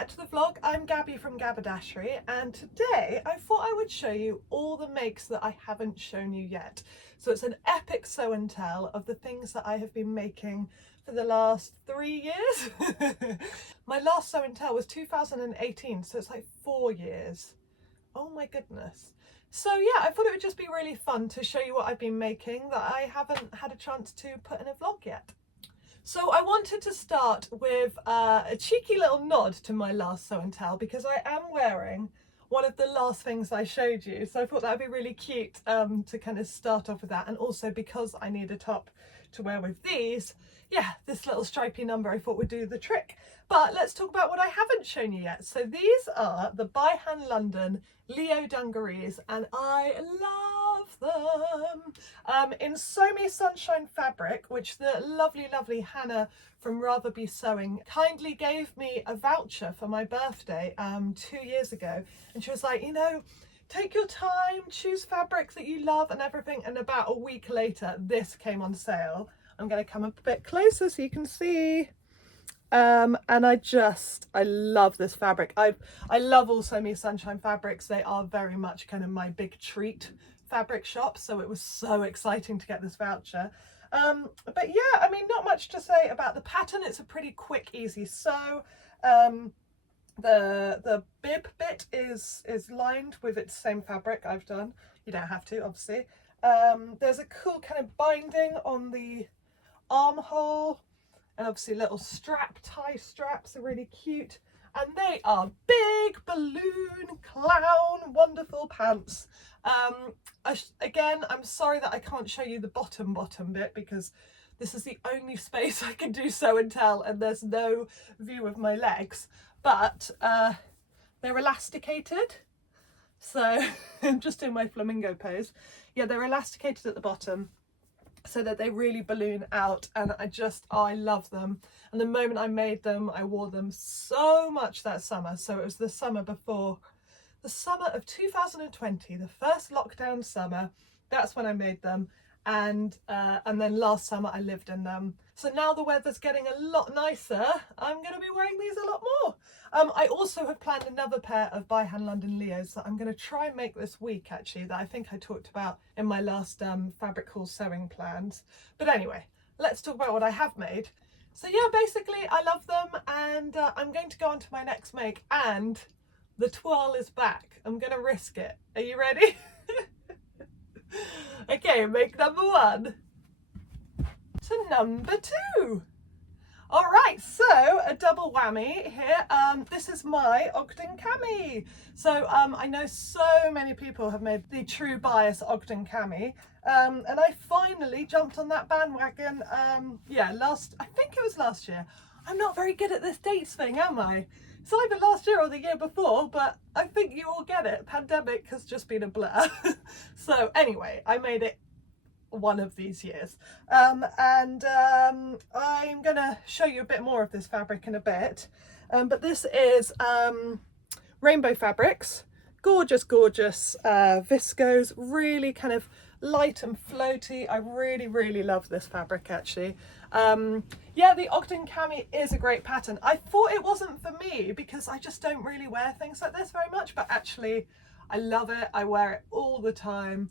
back to the vlog. I'm Gabby from Gabberdashery, and today I thought I would show you all the makes that I haven't shown you yet. So it's an epic show and tell of the things that I have been making for the last 3 years. My last show and tell was 2018, so it's like 4 years. Oh my goodness. So yeah, I thought it would just be really fun to show you what I've been making that I haven't had a chance to put in a vlog yet. So I wanted to start with a cheeky little nod to my last show and tell, because I am wearing one of the last things I showed you. So I thought that would be really cute to kind of start off with that. And also because I need a top to wear with these, yeah, this little stripy number I thought would do the trick. But let's talk about what I haven't shown you yet. So these are the By Hand London Leo Dungarees, and I love them. In So Me Sunshine fabric, which the lovely Hannah from Rather Be Sewing kindly gave me a voucher for my birthday 2 years ago. And she was like, you know, take your time, choose fabric that you love and everything. And about a week later, this came on sale. I'm going to come up a bit closer so you can see. And I love this fabric. I love all So Me Sunshine fabrics. They are very much kind of my big treat fabric shop, so it was so exciting to get this voucher. But yeah, I mean, not much to say about the pattern. It's a pretty quick, easy sew. The bib bit is lined with its same fabric I've done. You don't have to, obviously. There's a cool kind of binding on the armhole, and obviously little tie straps are really cute, and they are big balloon clown wonderful pants. Again, I'm sorry that I can't show you the bottom bit, because this is the only space I can do show and tell and there's no view of my legs, but they're elasticated. So I'm just in my flamingo pose. Yeah, they're elasticated at the bottom so that they really balloon out, and I love them. And the moment I made them, I wore them so much that summer. So it was the summer before, the summer of 2020, the first lockdown summer. That's when I made them, and then last summer I lived in them. So now the weather's getting a lot nicer, I'm going to be wearing these a lot more. I also have planned another pair of By Hand London Leos that I'm going to try and make this week, actually, that I think I talked about in my last fabric haul sewing plans. But anyway, let's talk about what I have made. So yeah, basically I love them, and I'm going to go on to my next make, and the twirl is back. I'm going to risk it. Are you ready? Okay, make number one to number two. All right, so a double whammy here. This is my Ogden Cami. So I know so many people have made the True Bias Ogden Cami, and I finally jumped on that bandwagon. Yeah, I think it was last year. I'm not very good at this dates thing, am I? It's either last year or the year before, but I think you all get it. Pandemic has just been a blur. So anyway, I made it one of these years, and I'm gonna show you a bit more of this fabric in a bit, but this is rainbow fabrics, gorgeous viscose, really kind of light and floaty. I really love this fabric, actually. Yeah, the Ogden Cami is a great pattern. I thought it wasn't for me because I just don't really wear things like this very much, but actually I love it. I wear it all the time.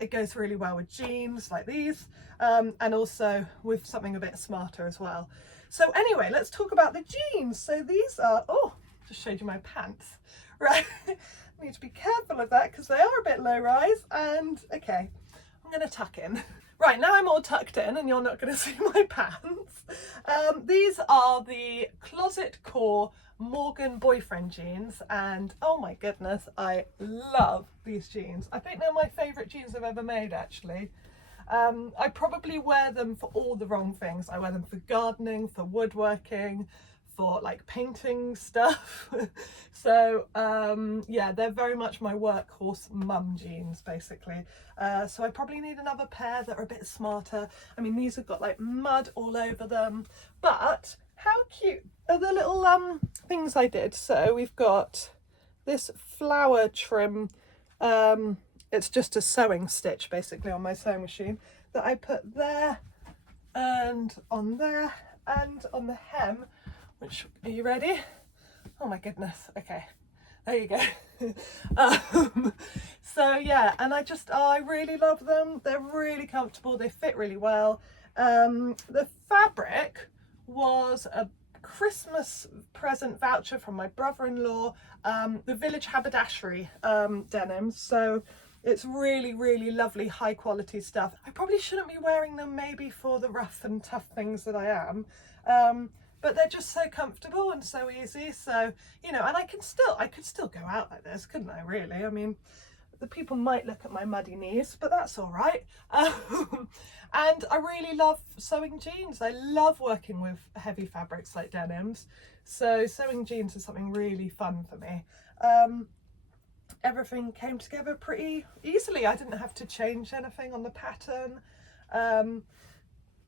It goes really well with jeans like these, and also with something a bit smarter as well. So anyway, let's talk about the jeans. So these are, oh, just showed you my pants, right? I need to be careful of that because they are a bit low rise, and okay, I'm going to tuck in. Right, now I'm all tucked in and you're not going to see my pants. These are the Closet Core Morgan boyfriend jeans, and oh my goodness, I love these jeans. I think they're my favourite jeans I've ever made, actually. I probably wear them for all the wrong things. I wear them for gardening, for woodworking, for like painting stuff. So yeah, they're very much my workhorse mum jeans, basically. So I probably need another pair that are a bit smarter. I mean, these have got like mud all over them, but how cute are the little things I did. So we've got this flower trim, it's just a sewing stitch basically on my sewing machine that I put there and on there and on the hem, which, are you ready? Oh my goodness, okay, there you go. So yeah, and I really love them. They're really comfortable, they fit really well. The fabric was a Christmas present voucher from my brother-in-law, the Village Haberdashery denims. So it's really, really lovely, high quality stuff. I probably shouldn't be wearing them maybe for the rough and tough things that I am, but they're just so comfortable and so easy. So, you know, and I could still go out like this, couldn't I, really? I mean, the people might look at my muddy knees, but that's all right. And I really love sewing jeans. I love working with heavy fabrics like denims. So sewing jeans is something really fun for me. Everything came together pretty easily. I didn't have to change anything on the pattern.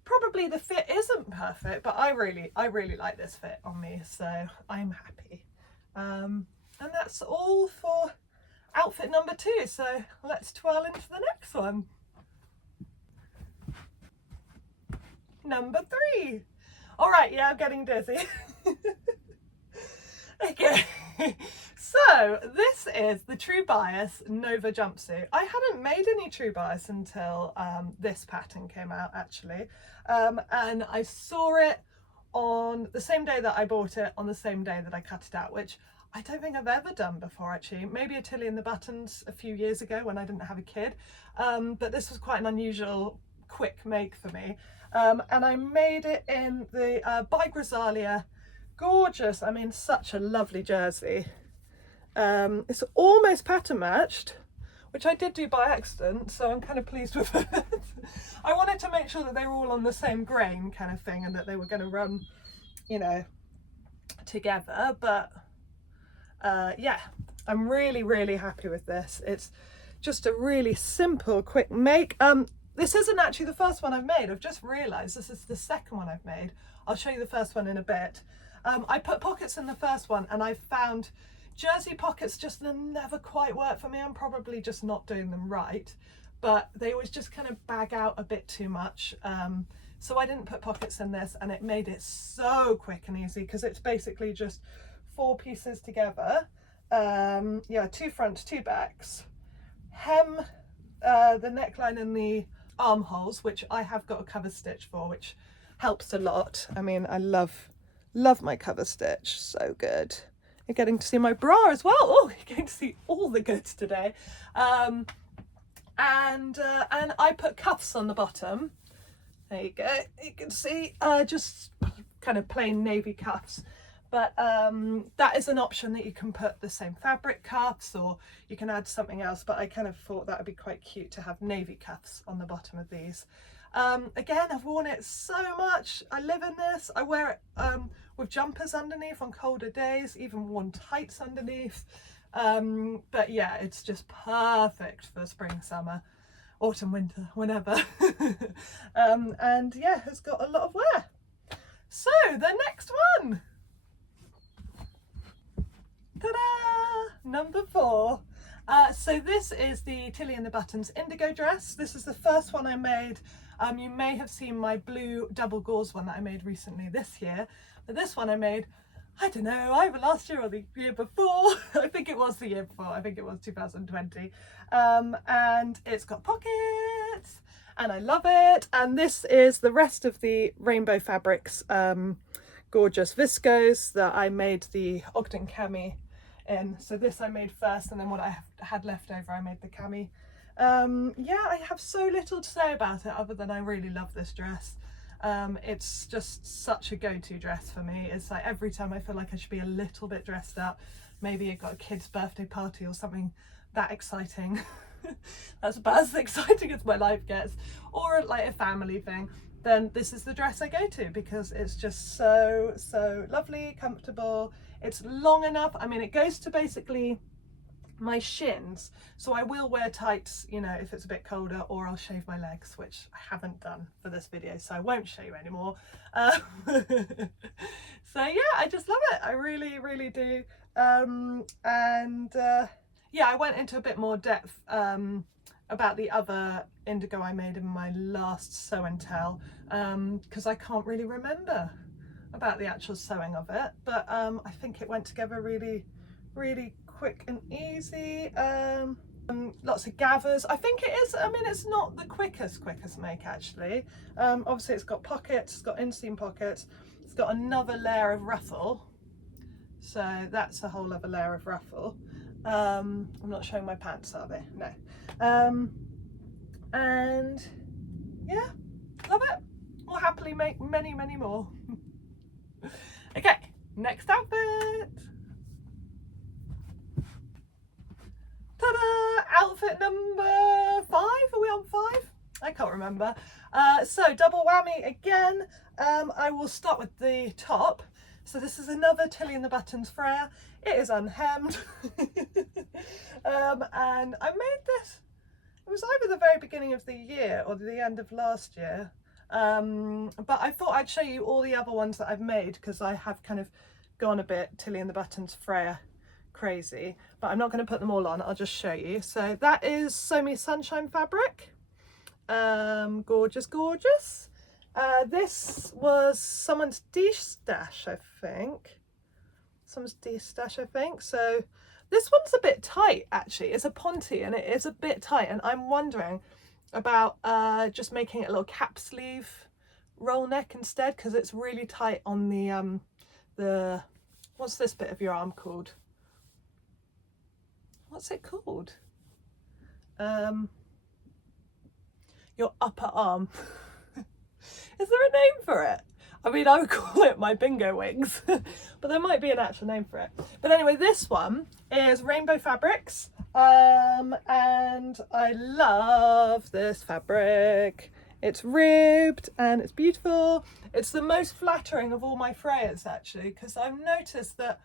Probably the fit isn't perfect, but I really like this fit on me, so I'm happy. And that's all for outfit number 2, so let's twirl into the next one. Number 3. All right, yeah, I'm getting dizzy. Okay, so this is the True Bias Nova jumpsuit. I hadn't made any True Bias until this pattern came out, actually, and I saw it on the same day that I bought it, on the same day that I cut it out, which I don't think I've ever done before, actually. Maybe a Tilly and the Buttons a few years ago when I didn't have a kid, but this was quite an unusual quick make for me, and I made it in the by Grazielia. Gorgeous, I mean, such a lovely jersey. It's almost pattern matched, which I did do by accident, so I'm kind of pleased with it. I wanted to make sure that they were all on the same grain kind of thing and that they were going to run, you know, together, but yeah, I'm really happy with this. It's just a really simple, quick make. This isn't actually the first one I've made. I've just realised this is the second one I've made. I'll show you the first one in a bit. I put pockets in the first one and I found jersey pockets just never quite work for me. I'm probably just not doing them right, but they always just kind of bag out a bit too much. So I didn't put pockets in this, and it made it so quick and easy because it's basically just 4 pieces together. Yeah, 2 fronts, 2 backs, hem the neckline and the armholes, which I have got a cover stitch for, which helps a lot. I mean, I love my cover stitch, so good. You're getting to see my bra as well. Oh, you're getting to see all the goods today. And I put cuffs on the bottom. There you go, you can see just kind of plain navy cuffs, but that is an option that you can put the same fabric cuffs, or you can add something else, but I kind of thought that would be quite cute to have navy cuffs on the bottom of these. Again, I've worn it so much. I live in this. I wear it with jumpers underneath on colder days, even worn tights underneath. But yeah, it's just perfect for spring, summer, autumn, winter, whenever. And yeah, it's got a lot of wear. So the next one, ta-da, number 4. So this is the Tilly and the Buttons Indigo dress. This is the first one I made. You may have seen my blue double gauze one that I made recently this year, but this one I made, I don't know, either last year or the year before. I think it was the year before. I think it was 2020. And it's got pockets and I love it. And this is the rest of the Rainbow Fabrics gorgeous viscose that I made the Ogden Cami in. So this I made first, and then what I had left over I made the Cami. Yeah, I have so little to say about it other than I really love this dress. It's just such a go-to dress for me. It's like every time I feel like I should be a little bit dressed up, maybe I got a kid's birthday party or something that exciting. That's about as exciting as my life gets, or like a family thing, then this is the dress I go to because it's just so lovely, comfortable. It's long enough. I mean, it goes to basically my shins, so I will wear tights, you know, if it's a bit colder, or I'll shave my legs, which I haven't done for this video, so I won't show you anymore. So yeah, I just love it. I really do. Yeah, I went into a bit more depth about the other indigo I made in my last sew and tell, because I can't really remember about the actual sewing of it, but I think it went together really quick and easy. Lots of gathers. I think it is, I mean, it's not the quickest make actually. Obviously it's got pockets, it's got inseam pockets, it's got another layer of ruffle, so that's a whole other layer of ruffle. I'm not showing my pants, are they? No. And yeah, love it. We'll happily make many more. Okay, next outfit. Ta-da! Outfit number 5. Are we on 5? I can't remember. So double whammy again. I will start with the top. So this is another Tilly and the Buttons Freya. It is unhemmed. And I made this, it was either the very beginning of the year or the end of last year. But I thought I'd show you all the other ones that I've made, because I have kind of gone a bit Tilly and the Buttons Freya crazy, but I'm not going to put them all on. I'll just show you. So that is Sew Me Sunshine fabric. Gorgeous. This was someone's de-stash, I think. So this one's a bit tight actually. It's a ponte and it is a bit tight, and I'm wondering about just making it a little cap sleeve roll neck instead, because it's really tight on the what's this bit of your arm called? What's it called? Your upper arm. Is there a name for it? I mean, I would call it my bingo wings, but there might be an actual name for it. But anyway, this one is Rainbow Fabrics, and I love this fabric. It's ribbed and it's beautiful. It's the most flattering of all my Freyers actually, because I've noticed that,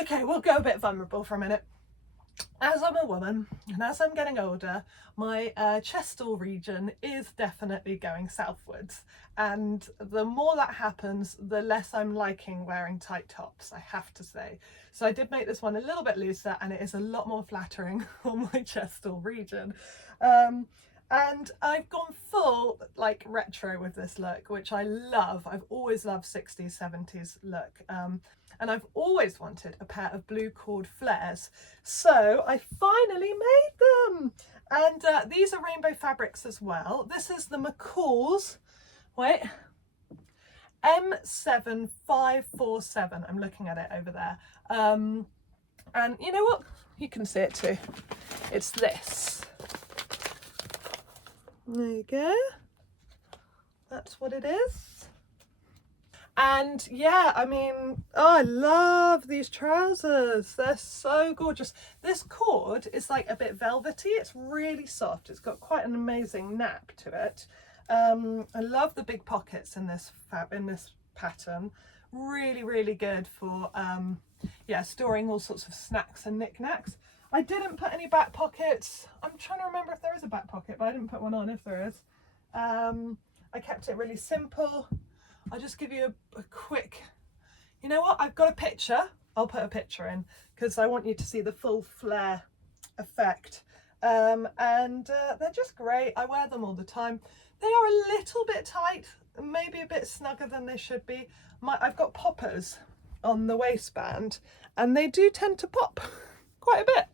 okay, we'll go a bit vulnerable for a minute. As I'm a woman and as I'm getting older, my chestal region is definitely going southwards, and the more that happens, the less I'm liking wearing tight tops, I have to say. So I did make this one a little bit looser, and it is a lot more flattering on my chestal region. And I've gone full like retro with this look, which I love. I've always loved 60s, 70s look. And I've always wanted a pair of blue cord flares. So I finally made them. And these are rainbow fabrics as well. This is the McCall's, wait, M7547. I'm looking at it over there. And you know what? You can see it too. It's this. There you go. That's what it is. And yeah, I mean, oh, I love these trousers. They're so gorgeous. This cord is like a bit velvety. It's really soft. It's got quite an amazing nap to it. I love the big pockets in this pattern. Really good for yeah, storing all sorts of snacks and knickknacks. I didn't put any back pockets. I'm trying to remember if there is a back pocket, but I didn't put one on if there is. I kept it really simple. I'll just give you a quick, you know what, I've got a picture. I'll put a picture in because I want you to see the full flare effect. And they're just great. I wear them all the time. They are a little bit tight, maybe a bit snugger than they should be. I've got poppers on the waistband and they do tend to pop quite a bit.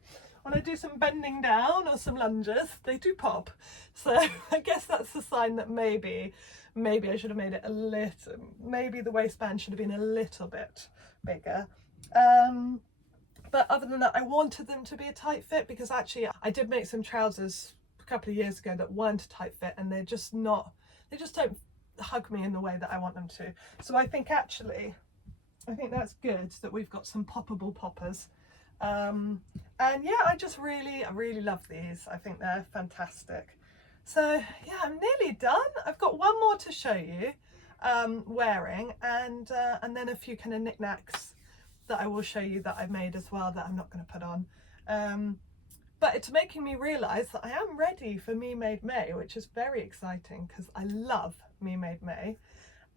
When I do some bending down or some lunges, they do pop. So I guess that's a sign that maybe I should have made it a little, maybe the waistband should have been a little bit bigger. But other than that, I wanted them to be a tight fit because actually I did make some trousers a couple of years ago that weren't a tight fit, and they're just not, they just don't hug me in the way that I want them to. So I think actually, I think that's good that we've got some poppable poppers. And yeah, I really love these. I think they're fantastic. So yeah, I'm nearly done. I've got one more to show you wearing, and then a few kind of knickknacks that I will show you that I made as well that I'm not going to put on. But it's making me realise that I am ready for Me Made May, which is very exciting because I love Me Made May.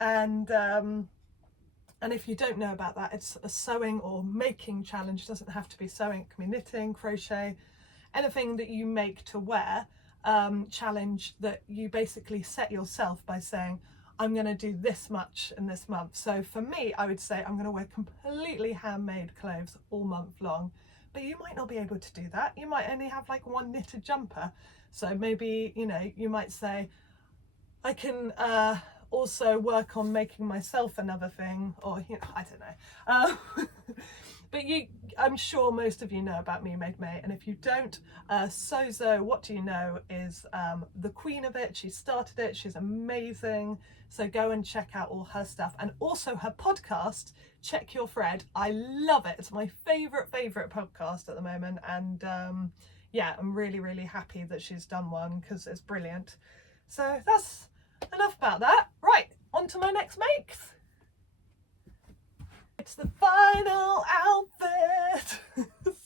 And if you don't know about that, it's a sewing or making challenge. It doesn't have to be sewing, it can be knitting, crochet, anything that you make to wear. Challenge that you basically set yourself by saying, I'm going to do this much in this month. So for me, I would say I'm going to wear completely handmade clothes all month long. But you might not be able to do that. You might only have like one knitted jumper. So maybe, you know, you might say, I can also work on making myself another thing, or, you know, I don't know. But I'm sure most of you know about Me Made May, and if you don't, Xoxoox, What Do You Know, is the queen of it. She started it, she's amazing. So go and check out all her stuff, and also her podcast, Check Your Thread. I love it. It's my favourite podcast at the moment, and yeah, I'm really happy that she's done one because it's brilliant. So that's enough about that. Right, on to my next makes. It's the final outfit.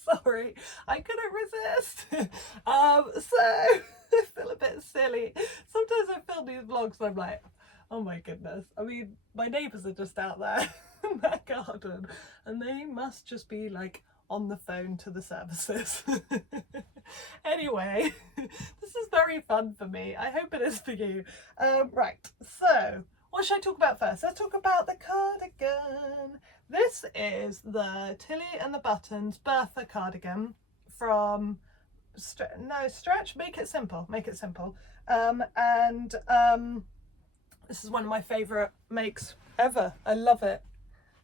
Sorry, I couldn't resist. So I feel a bit silly. Sometimes I film these vlogs and I'm like, oh my goodness. I mean, my neighbours are just out there in their garden and they must just be like on the phone to the services. Anyway, this is very fun for me. I hope it is for you. Right, so what should I talk about first? Let's talk about the cardigan. This is the Tilly and the Buttons Bertha cardigan from Stretch, Make It Simple, and this is one of my favourite makes ever. I love it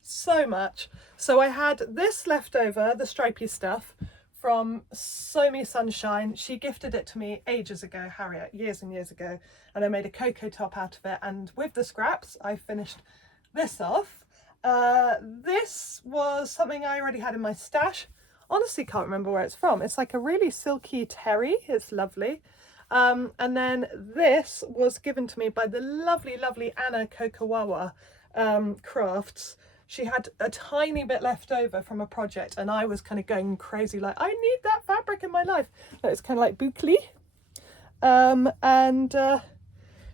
so much. So I had this left over, the stripy stuff from So Me Sunshine. She gifted it to me ages ago, Harriet, years and years ago, and I made a cocoa top out of it, and with the scraps I finished this off. This was something I already had in my stash. Honestly can't remember where it's from. It's like a really silky terry. It's lovely. And then this was given to me by the lovely Anna Kokawawa Crafts. She had a tiny bit left over from a project and I was kind of going crazy like, I need that fabric in my life. It's kind of like boucle. And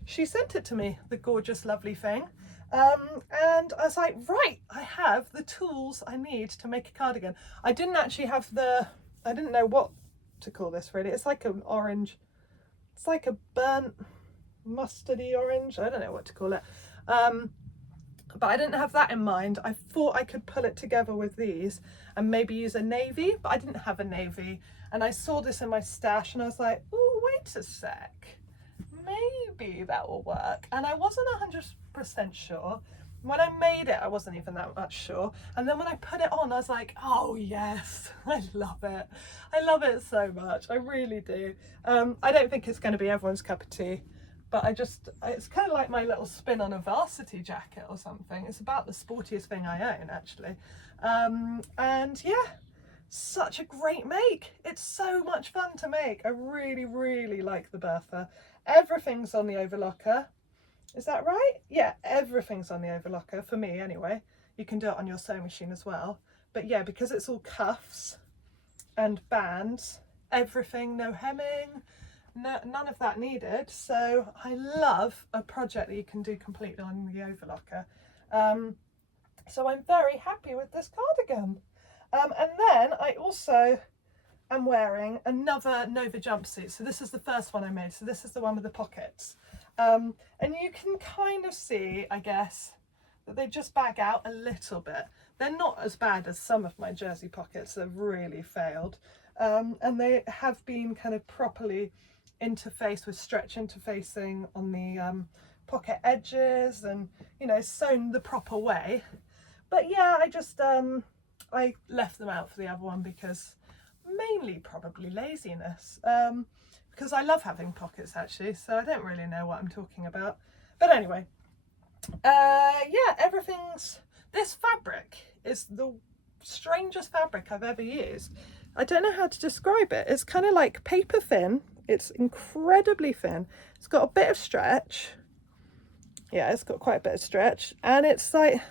she sent it to me, the gorgeous lovely thing. And I was like, right, I have the tools I need to make a cardigan. I didn't actually have I didn't know what to call this really. It's like an orange, it's like a burnt mustardy orange. I don't know what to call it. But I didn't have that in mind. I thought I could pull it together with these and maybe use a navy, but I didn't have a navy. And I saw this in my stash and I was like, oh, wait a sec. Maybe that will work. And I wasn't 100% sure. When I made it, I wasn't even that much sure. And then when I put it on, I was like, oh yes, I love it. I love it so much. I really do. I don't think it's going to be everyone's cup of tea, but it's kind of like my little spin on a varsity jacket or something. It's about the sportiest thing I own, actually. And yeah, such a great make. It's so much fun to make. I really like the Bertha. Everything's on the overlocker. Is that right? Yeah, everything's on the overlocker, for me anyway. You can do it on your sewing machine as well. But yeah, because it's all cuffs and bands, everything, no hemming, none of that needed. So I love a project that you can do completely on the overlocker. So I'm very happy with this cardigan. And then I also am wearing another Nova jumpsuit. So this is the first one I made. So this is the one with the pockets. And you can kind of see, I guess, that they just bag out a little bit. They're not as bad as some of my jersey pockets that have really failed. And they have been kind of properly interfaced with stretch interfacing on the pocket edges and, you know, sewn the proper way. But yeah, I left them out for the other one because mainly probably laziness. Because I love having pockets actually, so I don't really know what I'm talking about. But anyway, yeah, this fabric is the strangest fabric I've ever used. I don't know how to describe it. It's kind of like paper thin. It's incredibly thin. It's got a bit of stretch. Yeah, it's got quite a bit of stretch. And it's like,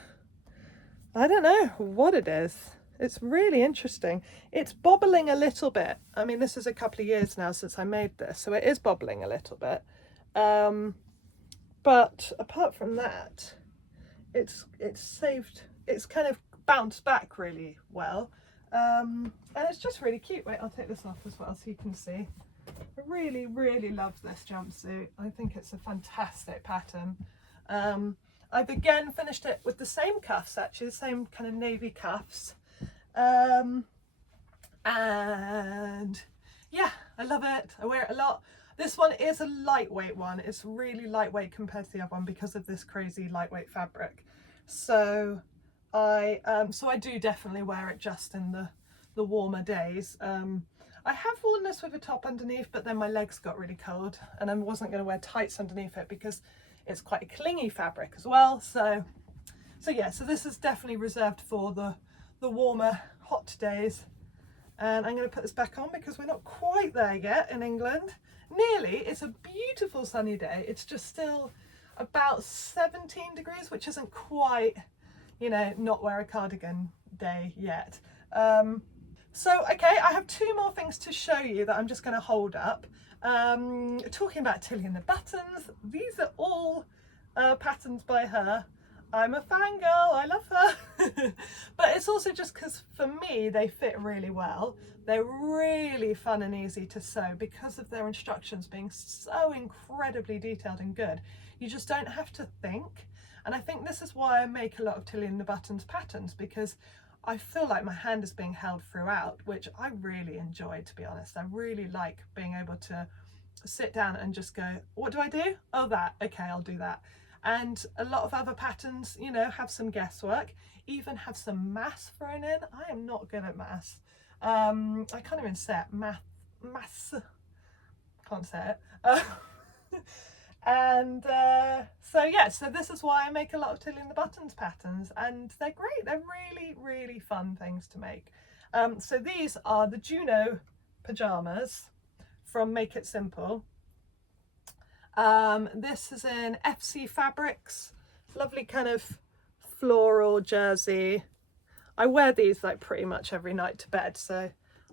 I don't know what it is. It's really interesting. It's bobbling a little bit. I mean, this is a couple of years now since I made this, so it is bobbling a little bit. But apart from that, it's kind of bounced back really well. And it's just really cute. Wait, I'll take this off as well so you can see. I really love this jumpsuit. I think it's a fantastic pattern. I've again finished it with the same cuffs, actually, the same kind of navy cuffs. And yeah, I love it. I wear it a lot. This one is a lightweight one. It's really lightweight compared to the other one because of this crazy lightweight fabric. So I do definitely wear it just in the warmer days. I have worn this with a top underneath, but then my legs got really cold and I wasn't going to wear tights underneath it because it's quite a clingy fabric as well. So yeah, so this is definitely reserved for the warmer, hot days. And I'm going to put this back on because we're not quite there yet in England. Nearly. It's a beautiful sunny day. It's just still about 17 degrees, which isn't quite, you know, not wear a cardigan day yet. So, okay, I have two more things to show you that I'm just going to hold up. Talking about Tilly and the Buttons, these are all patterns by her. I'm a fangirl, I love her. But it's also just because for me they fit really well. They're really fun and easy to sew because of their instructions being so incredibly detailed and good. You just don't have to think. And I think this is why I make a lot of Tilly and the Buttons patterns, because I feel like my hand is being held throughout, which I really enjoy, to be honest. I really like being able to sit down and just go, what do I do? Oh, that, okay, I'll do that. And a lot of other patterns, you know, have some guesswork, even have some maths thrown in. I am not good at maths. I can't even say it, maths, can't say it. So yeah, so this is why I make a lot of Tilly and the Buttons patterns, and they're great. They're really, really fun things to make. So these are the Juno pajamas from Make It Simple. This is in FC Fabrics, lovely kind of floral jersey. I wear these like pretty much every night to bed, so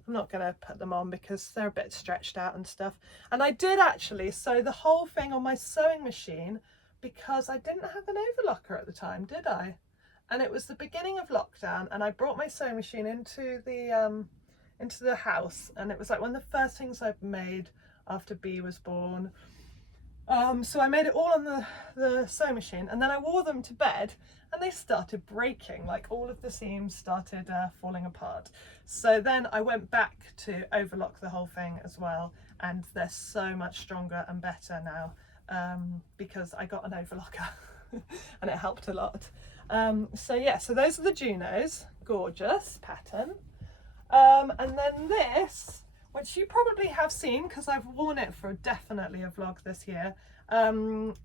I'm not going to put them on because they're a bit stretched out and stuff. And I did actually sew the whole thing on my sewing machine because I didn't have an overlocker at the time, did I? And it was the beginning of lockdown, and I brought my sewing machine into the house, and it was like one of the first things I've made after B was born. So I made it all on the sewing machine, and then I wore them to bed and they started breaking, like all of the seams started falling apart. So then I went back to overlock the whole thing as well, and they're so much stronger and better now because I got an overlocker and it helped a lot. So yeah, so those are the Junos, gorgeous pattern. And then this, which you probably have seen because I've worn it for definitely a vlog this year,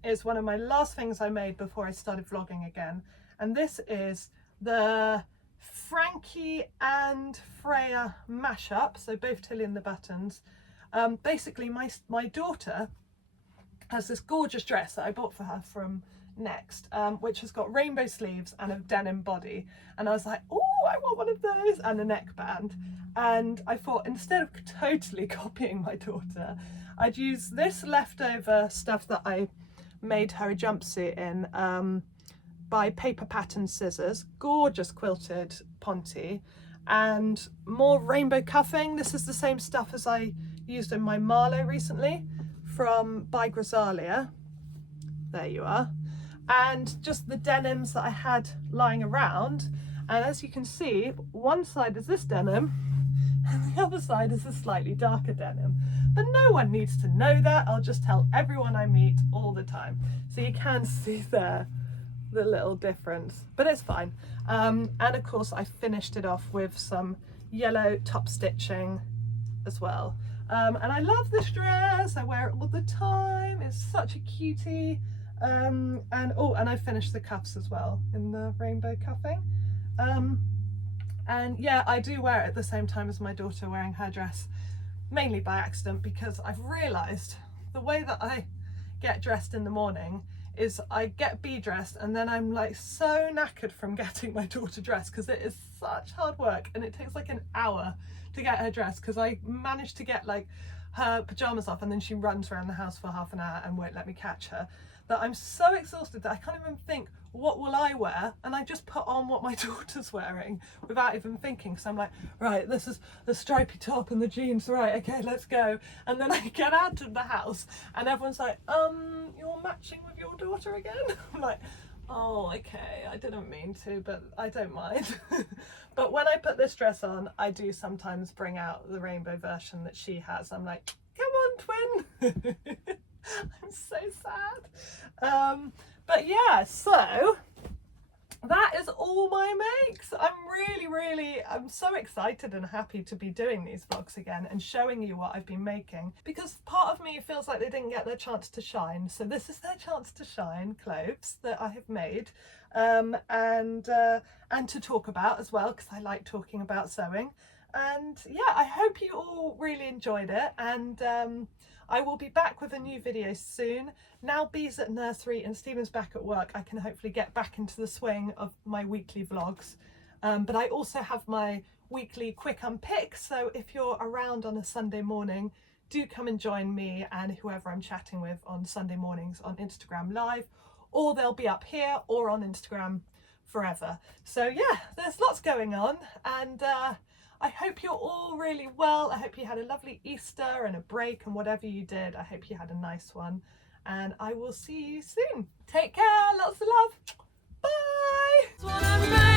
is one of my last things I made before I started vlogging again. And this is the Frankie and Freya mashup, so both Tilly and the Buttons. Basically my daughter has this gorgeous dress that I bought for her from Next, which has got rainbow sleeves and a denim body, and I was like, oh, I want one of those, and a neckband. And I thought, instead of totally copying my daughter, I'd use this leftover stuff that I made her a jumpsuit in by Paper Pattern Scissors, gorgeous quilted ponte, and more rainbow cuffing. This is the same stuff as I used in my Marlowe recently by Grazielia. There you are. And just the denims that I had lying around. And as you can see, one side is this denim and the other side is a slightly darker denim. But no one needs to know that. I'll just tell everyone I meet all the time. So you can see there the little difference, but it's fine. And of course I finished it off with some yellow top stitching as well. And I love this dress. I wear it all the time. It's such a cutie. And I finished the cuffs as well in the rainbow cuffing. And yeah, I do wear it at the same time as my daughter wearing her dress, mainly by accident, because I've realised the way that I get dressed in the morning is I get B dressed and then I'm like so knackered from getting my daughter dressed because it is such hard work and it takes like an hour to get her dressed because I managed to get like her pajamas off and then she runs around the house for half an hour and won't let me catch her. That I'm so exhausted that I can't even think what will I wear? And I just put on what my daughter's wearing without even thinking. So I'm like, right, this is the stripy top and the jeans, right, okay, let's go. And then I get out of the house and everyone's like, you're matching with your daughter again? I'm like, oh, okay, I didn't mean to, but I don't mind. But when I put this dress on, I do sometimes bring out the rainbow version that she has. I'm like, come on, twin. I'm so sad. But yeah, so that is all my makes. I'm so excited and happy to be doing these vlogs again and showing you what I've been making, because part of me feels like they didn't get their chance to shine. So this is their chance to shine, clothes that I have made, and to talk about as well, because I like talking about sewing. And yeah, I hope you all really enjoyed it, and I will be back with a new video soon. Now Bee's at nursery and Stephen's back at work, I can hopefully get back into the swing of my weekly vlogs. But I also have my weekly quick unpick, so if you're around on a Sunday morning, do come and join me and whoever I'm chatting with on Sunday mornings on Instagram Live, or they'll be up here or on Instagram forever. So yeah, there's lots going on, and I hope you're all really well. I hope you had a lovely Easter and a break, and whatever you did, I hope you had a nice one. And I will see you soon. Take care, lots of love. Bye.